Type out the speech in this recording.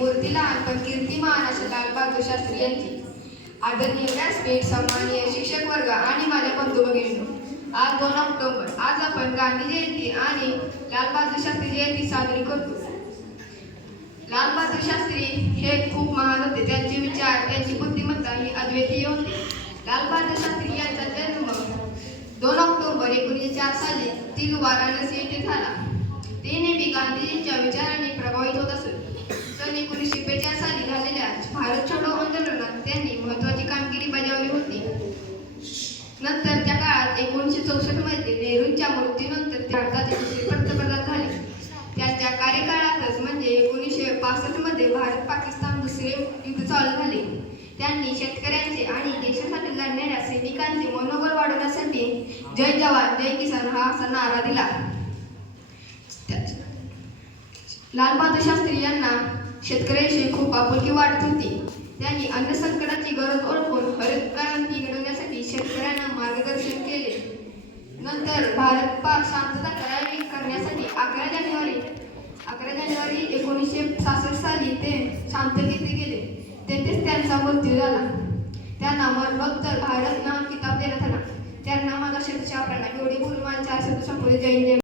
मूर्ती लहान पण कीर्तिमान अशा लालबहादूर शास्त्री यांची. आदरणीय व्यासपीठ, सन्माननीय शिक्षक वर्ग आणि माझ्या बंधू भगिनींनो, आज 2 ऑक्टोबर, आज आपण गांधी जयंती आणि लालबहादूर शास्त्री जयंती साजरी करतो. लालबहादूर शास्त्री हे खूप महान होते. त्यांचे विचार, त्यांची बुद्धिमत्ता ही अद्वितीय होती. लालबहादूर शास्त्री यांचा जन्म 2 ऑक्टोबर 1904 साली तिल वाराणसी येथे झाला. ते नेहमी गांधीजींच्या विचारांनी प्रभावित होत असत. सन 1945 साली झालेल्या भारत छोडो आंदोलनात त्यांनी महत्त्वाची कामगिरी बजावली होती. नंतरच्या काळात 1964 मध्ये नेहरूंच्या मृत्यूनंतर ते भारताचे दुसरे पंतप्रधान झाले. त्यांच्या कार्यकाळातच म्हणजे 1965 मध्ये भारत पाकिस्तान दुसरे युद्ध चालू झाले. त्यांनी शेतकऱ्यांचे आणि देशासाठी लढणाऱ्या सैनिकांचे मनोबल वाढवण्यासाठी जय जवान जय किसान हा असा नारा दिला. लालबहादूर शास्त्री यांना शेतकऱ्यांशी खूप आपुलकी वाटत होती. त्यांनी अन्न संकटाची गरज ओळखून हरित क्रांती घडवण्यासाठी शेतकऱ्यांना मार्गदर्शन केले. नंतर भारत पाक शांतता करावी करण्यासाठी 11 जानेवारी 1966 साली ते शांततेत गेले. तेथेच त्यांचा मृत्यू झाला. त्यांना मरणोत्तर भारत नाम किताब देण्यात आला. त्यांना माझा शब्द शापराना एवढे बोलून माझ्या 4 शब्द संपवले. जय हिंद.